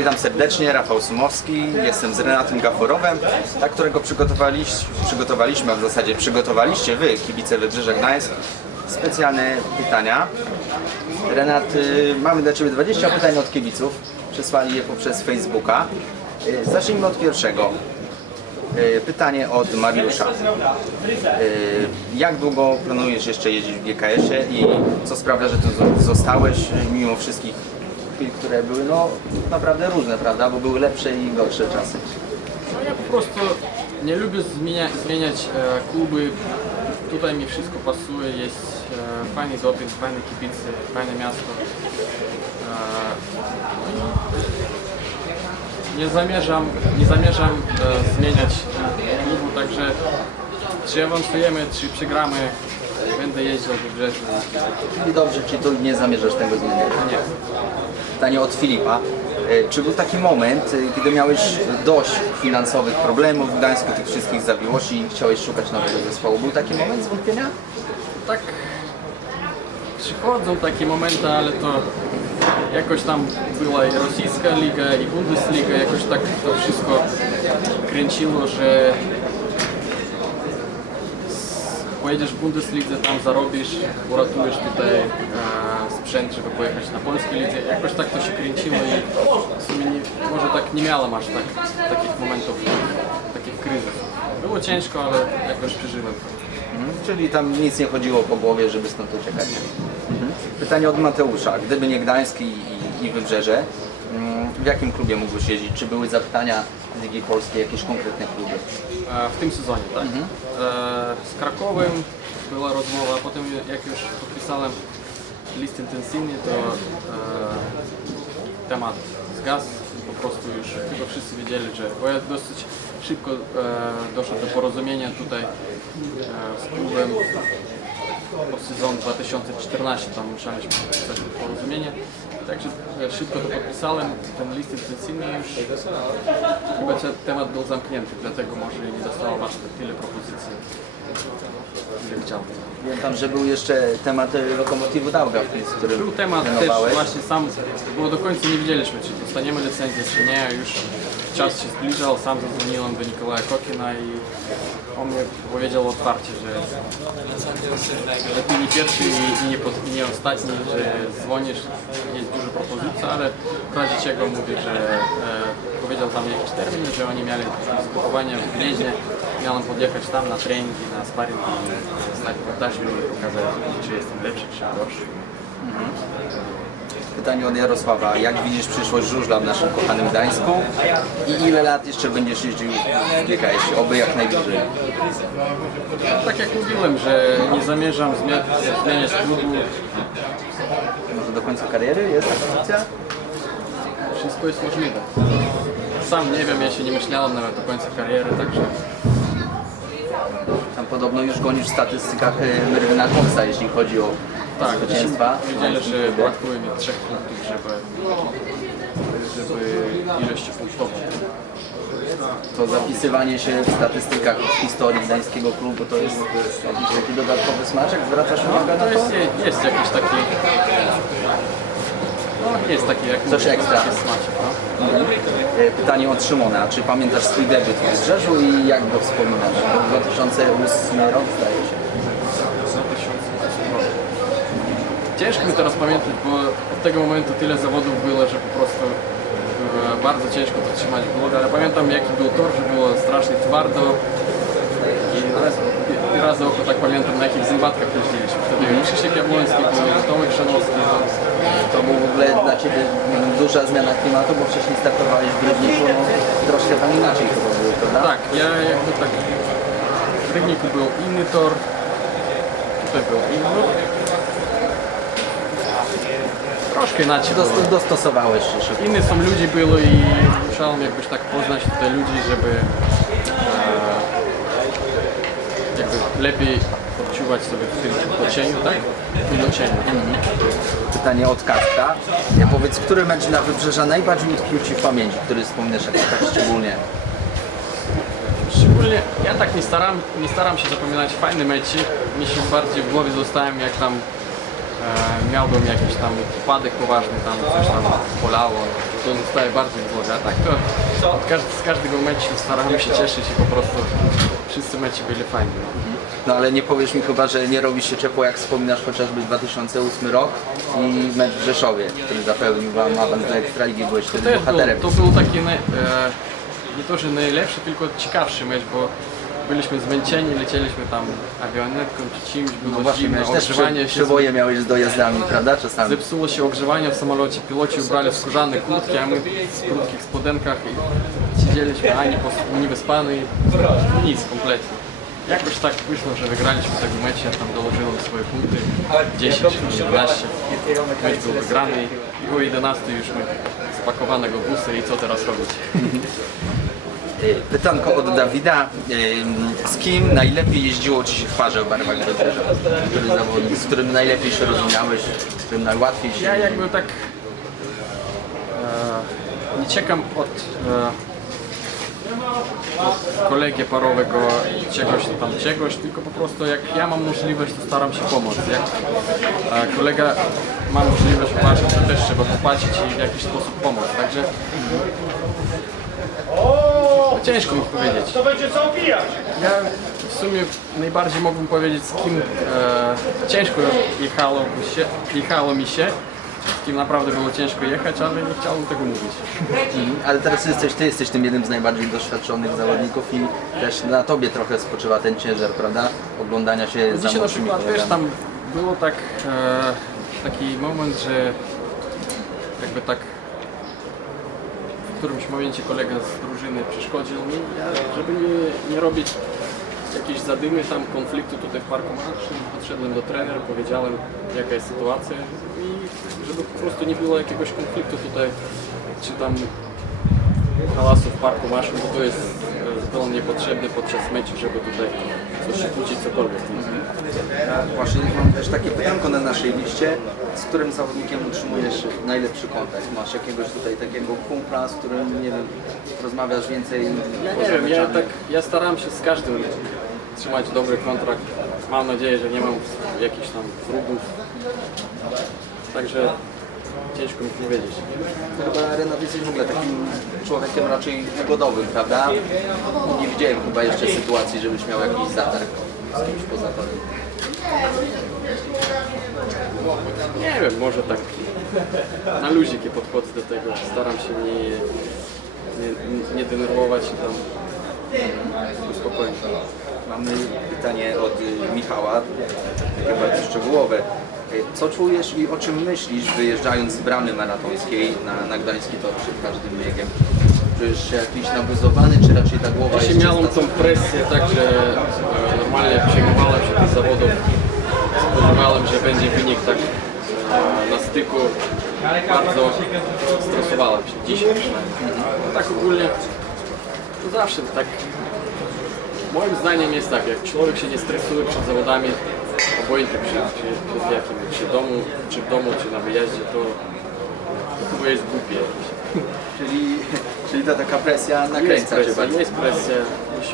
Witam serdecznie, Rafał Sumowski. Jestem z Renatem Gaforowem, dla którego przygotowaliśmy, przygotowaliśmy, a w zasadzie przygotowaliście Wy, kibice Wybrzeża Gdańsk, specjalne pytania. Renat, y, mamy dla Ciebie 20 pytań od kibiców. Przesłali je poprzez Facebooka. Y, Zacznijmy od pierwszego. Y, Pytanie od Mariusza. Jak długo planujesz jeszcze jeździć w GKS-ie i co sprawia, że tu zo- zostałeś mimo wszystkich chwil, które były no naprawdę różne, prawda? Bo były lepsze i gorsze czasy. No ja po prostu nie lubię zmienia, zmieniać e, kluby. Tutaj mi wszystko pasuje, jest e, fajny doping, fajne kibice, fajne miasto. E, nie zamierzam, nie zamierzam e, zmieniać klubu, także czy awansujemy, czy przegramy, będę jeździł w Wybrzeżu. I dobrze, czy tu nie zamierzasz tego zmieniać? Nie. Pytanie od Filipa. Y, Czy był taki moment, y, kiedy miałeś dość finansowych problemów w Gdańsku, tych wszystkich zawiłości i chciałeś szukać nowego zespołu? Był taki moment zwątpienia? tak przychodzą takie momenty, ale to jakoś tam była i rosyjska liga i Bundesliga, jakoś tak to wszystko kręciło, że pojedziesz w Bundeslidze, tam zarobisz, uratujesz tutaj e, sprzęt, żeby pojechać na polskie lidze. Jakoś tak to się kręciło i w sumie nie, może tak nie miałem aż tak, takich momentów, takich kryzysów. Było ciężko, ale jakoś przeżyłem. Mhm. Czyli tam nic nie chodziło po głowie, żeby stąd uciekać. Mhm. Pytanie od Mateusza. Gdyby nie Gdańsk i, i, Wybrzeże, mm, w jakim klubie mógłbyś jeździć? Czy były zapytania z Ligi Polskiej, jakieś konkretne kluby? E, w tym sezonie, tak. E, z Krakowem była rozmowa, potem jak już podpisałem list intencyjny, to e, temat zgasł po prostu już chyba wszyscy wiedzieli, że bo ja dosyć szybko e, doszedł do porozumienia tutaj e, z klubem po sezon 2014 tam musieliśmy podpisać porozumienie. Także e, szybko to podpisałem, ten list intencyjny już chyba temat był zamknięty, dlatego może nie dostałem aż tak tyle propozycji, ile chciałem. Pamiętam, że był jeszcze temat e, Lokomotywu Daugavpils, z którym Był temat też trenowałeś. właśnie sam, bo do końca nie wiedzieliśmy, czy dostaniemy licencję, czy nie. Już czas się zbliżał, sam zadzwoniłem do Nikolaja Kokina i on mi powiedział otwarcie, że lepiej nie pierwszy i, nie, nie ostatni, że dzwonisz, jest dużo propozycji, ale w razie czego mówię, że e, powiedział tam jakiś termin, że oni mieli zgrupowanie w Gnieźnie, miałem podjechać tam na treningi, na sparring i znać podtaśmy i pokazać, czy jestem lepszy, czy gorszy. Pytanie od Jarosława. Jak widzisz przyszłość żużla w naszym kochanym Gdańsku? I ile lat jeszcze będziesz jeździł w GKS? Oby jak najbliżej. Tak jak mówiłem, że nie zamierzam zmia- zmieniać klubu, Może do końca kariery jest taka opcja? wszystko jest możliwe. Sam nie wiem, ja się nie myślałem nawet do końca kariery, także Tam podobno już gonisz w statystykach e, Merwyna Coxa, jeśli chodzi o tak, zwycięstwa. wiedzieli, że brakuje mi trzech punktów, żeby, żeby ilość punktowa. To zapisywanie się w statystykach w historii gdańskiego klubu to jest jakiś taki dodatkowy smaczek? Zwracasz uwagę na To jest, jest jakiś taki, no jest taki, jak Coś mówię, ekstra. taki smaczek, no. E, Pytanie od Szymona. Czy pamiętasz swój debiut w Wybrzeżu i jak go wspominasz? 2008 rok zdaje się. 2008 roku. Ciężko mi teraz pamiętać, bo od tego momentu tyle zawodów było, że po prostu e, bardzo ciężko to trzymać w głowie, ale pamiętam jaki był tor, że było strasznie twardo i raz, oko tak pamiętam na jakich zębatkach jeździliśmy. Wtedy Krzysiek Jabłoński, był Tomek Szanowski, no, To był w ogóle dla Ciebie duża zmiana klimatu, bo wcześniej startowałeś w Rybniku, no, troszkę tam inaczej chyba było, prawda? tak, ja jakby tak w Rybniku był inny tor, tutaj był inny. Troszkę inaczej było. Dost- dostosowałeś się szybko. Inny są ludzie było i musiałem jakoś tak poznać tutaj ludzi, żeby e, jakby lepiej odczuwać sobie w tym otoczeniu, tak? W tym otoczeniu. Pytanie od Kafka. Ja powiedz, który mecz na Wybrzeża najbardziej utkwił Ci w pamięci, który wspominasz jakoś tak szczególnie? Szczególnie ja tak nie staram, nie staram się zapominać fajne mecze. Mi się bardziej w głowie zostałem jak tam miałbym jakiś tam upadek poważny, tam coś tam bolało, to zostaje bardziej w głowie. A tak to od każd z każdego meczu staramy się cieszyć i po prostu wszyscy mecze byli fajni. No. No ale nie powiesz mi chyba, że nie robi się ciepło, jak wspominasz chociażby 2008 rok i mecz w Rzeszowie, który zapełnił Wam awans do Ekstraligi, byłeś To wtedy też był, bohaterem. to był taki naj, e, nie to, że najlepszy, tylko ciekawszy mecz, bo byliśmy zmęczeni, lecieliśmy tam awionetką czy czymś, było No właśnie, zimno, miałeś też ogrzewanie przy, się przyboje miałeś z dojazdami, prawda, czasami? Zepsuło się ogrzewanie w samolocie, piloci ubrali skórzane kurtki, a my w krótkich spodenkach i siedzieliśmy ani pos- niewyspani, nic kompletnie. Jakoś tak wyszło, że wygraliśmy tego meczu, ja tam dołożyłem swoje punkty, 10 czy 11. Mecz był wygrany i o 11 już my spakowanego busy i co teraz robić? Pytanko od Dawida. Z kim najlepiej jeździło Ci się w parze w barwach zawodnik, z którym najlepiej się rozumiałeś, z którym najłatwiej się... Ja jakby tak e, nie czekam od, e, od kolegi parowego czegoś tam czegoś, tylko po prostu jak ja mam możliwość, to staram się pomóc. Jak e, kolega ma możliwość popatrzeć, to też trzeba popatrzeć i w jakiś sposób pomóc. Także ciężko mi powiedzieć. To będzie co opijać. Ja w sumie najbardziej mógłbym powiedzieć z kim e, ciężko jechało, mi się, jechało mi się, z kim naprawdę było ciężko jechać, ale nie chciałbym tego mówić. Mhm. Ale teraz jesteś Ty, jesteś tym jednym z najbardziej doświadczonych zawodników i też na Tobie trochę spoczywa ten ciężar, prawda? Oglądania się za Dzisiaj na młodszymi przykład wiesz, kolegami. tam było tak e, taki moment, że jakby tak którymś momencie kolega z drużyny przeszkodził mi, ja, żeby nie, nie robić jakiejś zadymy tam konfliktu tutaj w parku marszym, podszedłem do trenera, powiedziałem jaka jest sytuacja i żeby po prostu nie było jakiegoś konfliktu tutaj, czy tam hałasu w parku maszyn, bo to jest zupełnie niepotrzebne podczas meczu, żeby tutaj coś się kłócić, cokolwiek. Ja właśnie mam też takie pytanko na naszej liście, z którym zawodnikiem utrzymujesz najlepszy kontakt? Masz jakiegoś tutaj takiego kumpla, z którym, nie wiem, rozmawiasz więcej Ja nie wiem, ja tak, ja staram się z każdym trzymać dobry kontrakt. Mam nadzieję, że nie mam jakichś tam wrogów. Także ciężko mi powiedzieć. Chyba Renat jesteś w ogóle takim człowiekiem raczej wygodowym, prawda? Nie widziałem chyba jeszcze sytuacji, żebyś miał jakiś zatarg z kimś poza to. Nie wiem, może tak na luzikie podchodzę do tego. Staram się nie, nie, nie denerwować i tam spokojnie. Mamy pytanie od y, Michała, takie bardziej szczegółowe. Co czujesz i o czym myślisz wyjeżdżając z bramy maratońskiej na, na Gdański Tor przed każdym biegiem? Czujesz się jakiś nabuzowany, czy raczej ta głowa Dzisiaj jest miałem czysta? tą presję, tak, że e, normalnie przejmowałem się tych zawodów. Spodziewałem, że będzie wynik tak e, na styku. Bardzo stresowałem się dzisiaj przynajmniej. No, tak ogólnie to zawsze tak. Moim zdaniem jest tak, jak człowiek się nie stresuje przed zawodami, obojętnie czy, przed jakim, czy w domu, czy w domu, czy na wyjeździe, to, chyba jest głupie. jakieś. Czyli, czyli ta taka presja Jest nakręca cię presja, bardziej. jest presja.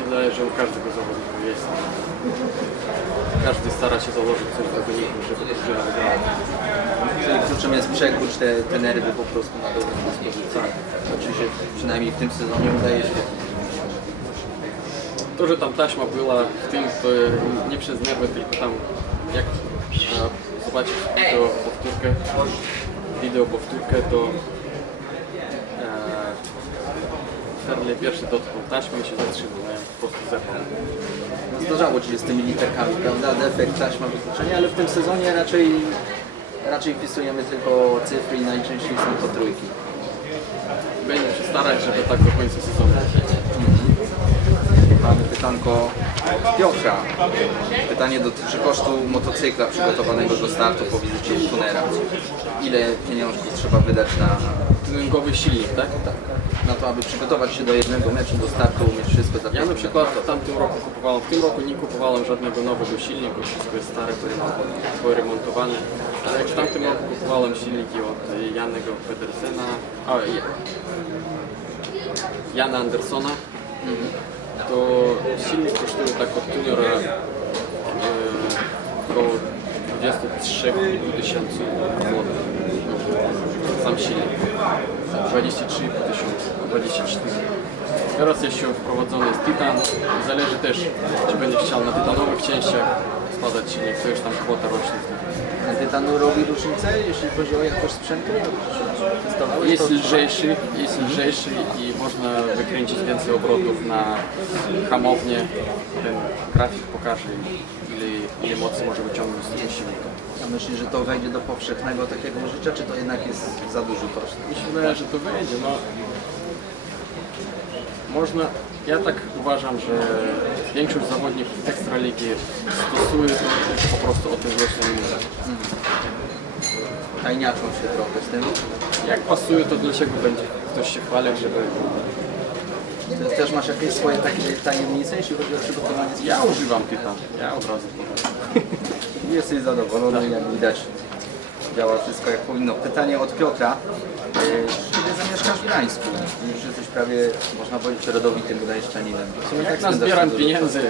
Wydaje, że u każdego zawodnika jest. Każdy stara się założyć coś do wyniku, żeby drużyna wygrała. Czyli kluczem jest przekuć te, te nerwy po prostu na dobrą dyspozycję. To czy się przynajmniej w tym sezonie udaje się To, że tam taśma była w tym, to nie przez nerwy, tylko tam jak zobaczyć wideo powtórkę, wideo powtórkę, to e, Ferley pierwszy dotknął taśmy i się zatrzymał, no, po prostu zepnął. Zdarzało Ci się z tymi literkami, prawda? Defekt, taśma, wykluczenie, ale w tym sezonie raczej, raczej wpisujemy tylko cyfry i najczęściej są to trójki. Będę się starać, żeby tak do końca sezonu. Pytanko Piotra. Pytanie dotyczy kosztu motocykla przygotowanego do startu po wizycie tunera. Ile pieniążków trzeba wydać na, Tlengowy silnik, tak? tak, na to, aby przygotować się do jednego meczu, do startu, mieć wszystko Ja zapewnione? na przykład w tamtym roku kupowałem, w tym roku nie kupowałem żadnego nowego silnika, wszystko jest stare, poremontowane-. Ale w tamtym roku kupowałem silniki od Janego Pedersena, a Jana Andersona, to silnik kosztuje tak od tuniora e, około 23 tysięcy złotych. Sam silnik. 23,5 tysiąca, 24. Teraz jeszcze wprowadzony jest Titan. Zależy też, czy będzie chciał na tytanowych częściach składać silnik, to już tam kwota roczna. Tytanu robi różnicę, jeśli chodzi o jakość sprzętu? Jest lżejszy, jest lżejszy i można wykręcić więcej obrotów na hamownię. Ten grafik pokaże, ile, ile mocy może wyciągnąć z tego silnika. A myślisz, że to wejdzie do powszechnego takiego życia, czy to jednak jest za duży koszt? Wydaje, że to wyjdzie. No, można, ja tak uważam, że większość zawodników Ekstraligi stosuje po prostu o tym rocznym Tajniaczą się trochę z tym. Jak pasuje, to dlaczego będzie ktoś się chwalił, żeby... Ty też masz jakieś swoje takie tajemnice, jeśli chodzi o przygotowanie? Ja używam Titan, ja od razu powiem. Jesteś zadowolony, jak widać. Działa wszystko jak powinno. Pytanie od Piotra. E, Kiedy zamieszkasz w Gdańsku? Już jesteś prawie, można powiedzieć, rodowitym gdańszczaninem. W sumie Jak nazbieram ten- pieniędzy,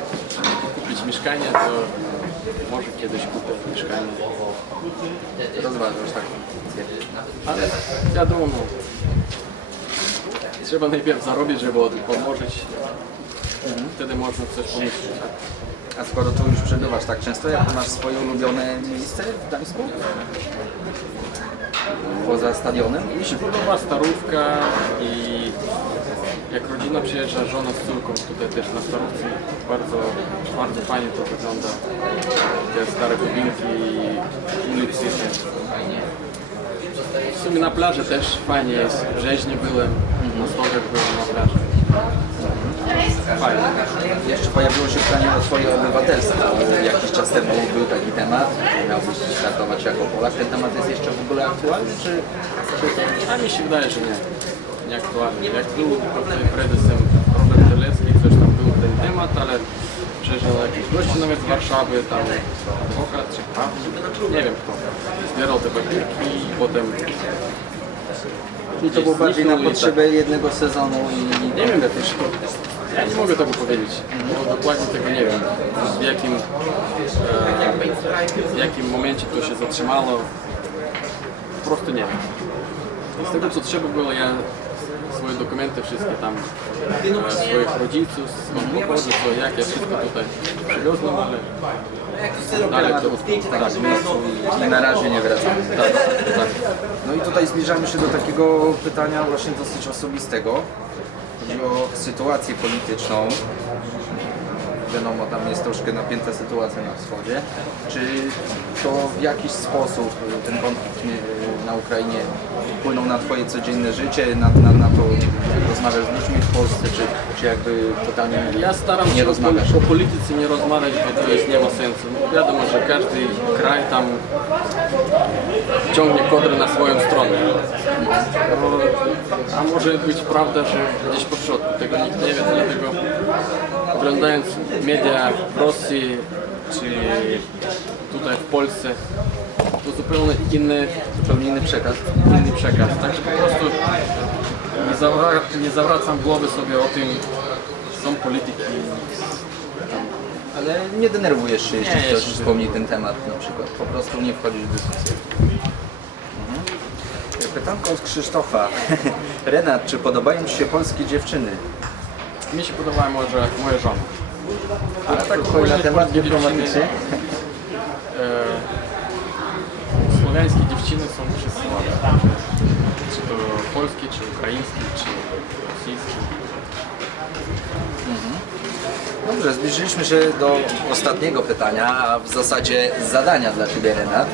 kupić mieszkanie, to może kiedyś kupię mieszkanie. Rozważasz opcję. Ale wiadomo, trzeba najpierw zarobić, żeby odłożyć. Wtedy można coś pomyśleć. A skoro tu już przebywasz tak często, jak masz swoje ulubione miejsce w Gdańsku? Poza stadionem? Mi się podoba starówka i jak rodzina przyjeżdża, żona z córką tutaj też na starówce, bardzo, bardzo fajnie to wygląda. Te stare budynki i ulicy. W sumie na plaży też fajnie jest. W Rzeźnie byłem, na stogach byłem na plaży. Fajnie. Jeszcze pojawiło się pytanie o Twoje obywatelstwo. Jakiś czas temu był taki temat, że miałbyś startować jako Polak. Ten temat jest jeszcze w ogóle aktualny, czy, czy to... A mi się wydaje, że nie. Nieaktualnie. Jak był prezesem Robert Telecki, coś tam był ten temat, ale przyjeżdżał jakiś gości nawet z Warszawy, tam adwokat czy prawnik, nie wiem kto. Zbierał te papierki i potem I to było bardziej na potrzeby jednego sezonu i... Nie wiem, też ja nie mogę tego powiedzieć, bo dokładnie tego nie wiem. W jakim, e, w jakim momencie to się zatrzymało, po prostu nie wiem. Z tego co trzeba było, ja swoje dokumenty wszystkie tam, e, swoich rodziców, skąd pochodzę, co jak, ja wszystko tutaj przywiozłem, ale dalej to Tak, i, i na razie nie wracamy. tak, tak. No i tutaj zbliżamy się do takiego pytania właśnie dosyć osobistego. Chodzi o sytuację polityczną. Wiadomo, tam jest troszkę napięta sytuacja na wschodzie. Czy to w jakiś sposób y, ten konflikt y, na Ukrainie wpłynął na Twoje codzienne życie, na, na, na to, jak rozmawiasz z ludźmi w Polsce, czy, czy jakby totalnie Ja staram nie się o, rozmawiasz? o polityce nie rozmawiać, bo to jest nie ma sensu. Wiadomo, że każdy kraj tam ciągnie kodrę na swoją stronę. A może być prawda, że gdzieś po środku tego nikt nie wie, dlatego oglądając media w Rosji czy tutaj w Polsce, to zupełnie inny, Zupełnie inny przekaz. inny przekaz. Także po prostu nie, zawra- nie zawracam głowy sobie o tym, są polityki, Ale nie denerwujesz się, jeśli Nie, ktoś jeszcze- wspomni ten temat na przykład. Po prostu nie wchodzisz w dyskusję. Mhm. Pytanko od Krzysztofa. Renat, czy podobają Ci się polskie dziewczyny? Mi się podobała może moja żona. Ale tak Ogólnie na temat polskie dyplomatyczny. dziewczyny, E, słowiańskie dziewczyny są przysłowe. Czy to polskie, czy ukraińskie, czy rosyjskie. Dobrze, zbliżyliśmy się do ostatniego pytania, a w zasadzie zadania dla Ciebie, Renat.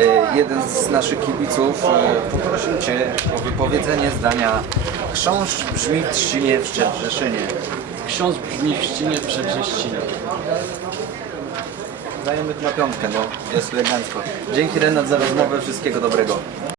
E, Jeden z naszych kibiców e, poprosił Cię o wypowiedzenie zdania Chrząszcz brzmi w trzcinie w Szczebrzeszynie. Ksiądz brzmi w ścinie przy Brześcinie. Dajemy na piątkę, no jest elegancko. Dzięki Renat za rozmowę, wszystkiego dobrego.